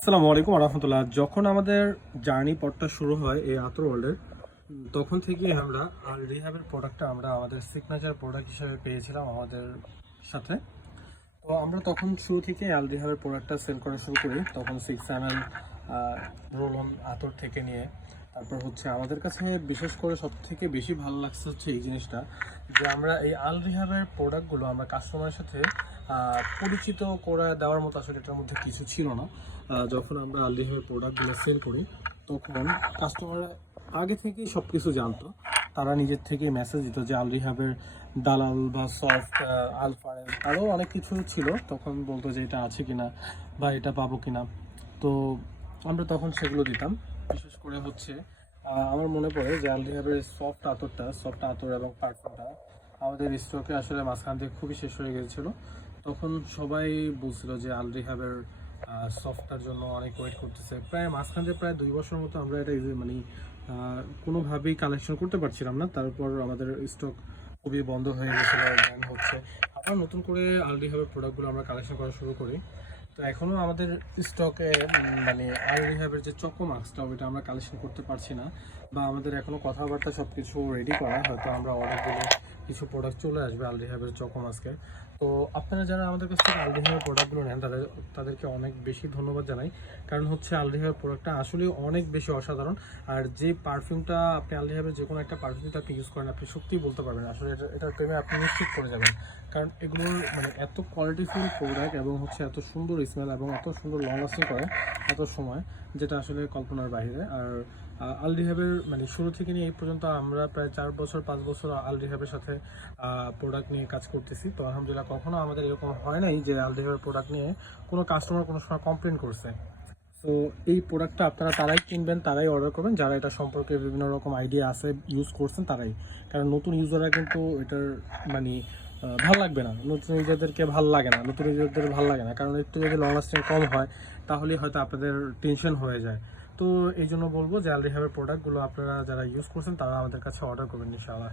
আসসালামু আলাইকুম রহমতুল্লাহ। যখন আমাদের জার্নি পথটা শুরু হয় এই আতর ওয়ার্ল্ডের, তখন থেকে আমরা রিহাবের প্রোডাক্টটা আমরা আমাদের সিগনেচার প্রোডাক্ট হিসেবে পেয়েছিলাম আমাদের সাথে। তো আমরা তখন শুরু থেকে আল রিহাবের প্রোডাক্টটা সেল করা শুরু করি। তখন 6 ml রোল অন আতর থেকে নিয়ে তারপর হচ্ছে আমাদের কাছে বিশেষ করে সব থেকে বেশি ভালো লাগছে হচ্ছে এই জিনিসটা, যে আমরা এই আল রিহাবের প্রোডাক্টগুলো আমরা কাস্টমারের সাথে পরিচিত করে দেওয়ার মতো আসলে এটার মধ্যে কিছু ছিল না। যখন আমরা আল রিহাবের প্রোডাক্টগুলো সেল করি তখন কাস্টমার আগে থেকেই সব কিছু জানতো। তারা নিজের থেকে মেসেজ দিত যে আল রিহাবের দালাল বা সফট আলফারেজ আরও অনেক কিছু ছিল, তখন বলতো যে এটা আছে কিনা বা এটা পাবো কিনা। তো আমরা তখন সেগুলো দিতাম। বিশেষ করে হচ্ছে আমার মনে পড়ে যে আল রিহাবের সফট আতর এবং পারফিউমটা আমাদের স্টকে আসলে মাঝখান থেকে খুবই শেষ হয়ে গিয়েছিলো। তখন সবাই বলছিল যে আল রিহাবের সফটটার জন্য অনেক ওয়েট করতেছে। প্রায় মাঝখান থেকে প্রায় 2 বছর মতো আমরা এটা মানে কোনোভাবেই কালেকশন করতে পারছিলাম না। তারপর আমাদের স্টক খুবই বন্ধ হয়ে গেছিলো। দেন হচ্ছে আবার নতুন করে আল রিহাবের প্রোডাক্টগুলো আমরা কালেকশন করা শুরু করি। তো এখনও আমাদের স্টকে মানে আল রিহাবের যে চকো মাস্কটা ওইটা আমরা কালেকশন করতে পারছি না, বা আমাদের এখনও কথাবার্তা সব কিছু রেডি করা, হয়তো আমরা অর্ডার দিলে কিছু প্রোডাক্ট চলে আসবে আল রিহাবের চকো মাস্কের। তো আপনারা যারা আমাদের কাছ থেকে আল রিহাবের প্রোডাক্টগুলো নেন তাদেরকে অনেক বেশি ধন্যবাদ জানাই। কারণ হচ্ছে আল রিহাবের প্রোডাক্টটা আসলে অনেক বেশি অসাধারণ। আর যে পারফিউমটা আপনি আল রিহাবের যে কোনো একটা পারফিউমটা আপনি ইউজ করেন, আপনি সত্যিই বলতে পারবেন আসলে এটার প্রেমে আপনি নিশ্চিত করে যাবেন। কারণ এগুলোর মানে এত কোয়ালিটিফুল প্রোডাক্ট এবং হচ্ছে এত সুন্দর স্মেল এবং এত সুন্দর লং লাস্টিং করে এত সময়, যেটা আসলে কল্পনার বাইরে। আর আল রিহাবের মানে শুরু থেকে নিয়ে এই পর্যন্ত আমরা প্রায় 4-5 বছর আল রিহাবের সাথে প্রোডাক্ট নিয়ে কাজ করতেছি। তো আলহামদুলিল্লাহ কখনো আমাদের এরকম হয় নাই যে আল রিহাবের প্রোডাক্ট নিয়ে কোনো কাস্টমার কোনো সময় কমপ্লেন করছে। তো এই প্রোডাক্টটা আপনারা তারাই কিনবেন, তারাই অর্ডার করবেন যারা এটা সম্পর্কে বিভিন্ন রকম আইডিয়া আছে, ইউজ করছেন তারাই। কারণ নতুন ইউজাররা কিন্তু এটার মানে ভাল লাগবে না, নতুন ইউজারদেরকে ভাল লাগে না, নতুন ইউজারদের ভাল লাগে না। কারণ একটু যদি লং লাস্টিং কম হয় তাহলে হয়তো আপনাদের টেনশন হয়ে যায়। তো এই জন্য বলবো যে আল রিহাবের প্রোডাক্টগুলো আপনারা যারা ইউজ করছেন তারা আমাদের কাছে অর্ডার করবেন ইনশাআল্লাহ।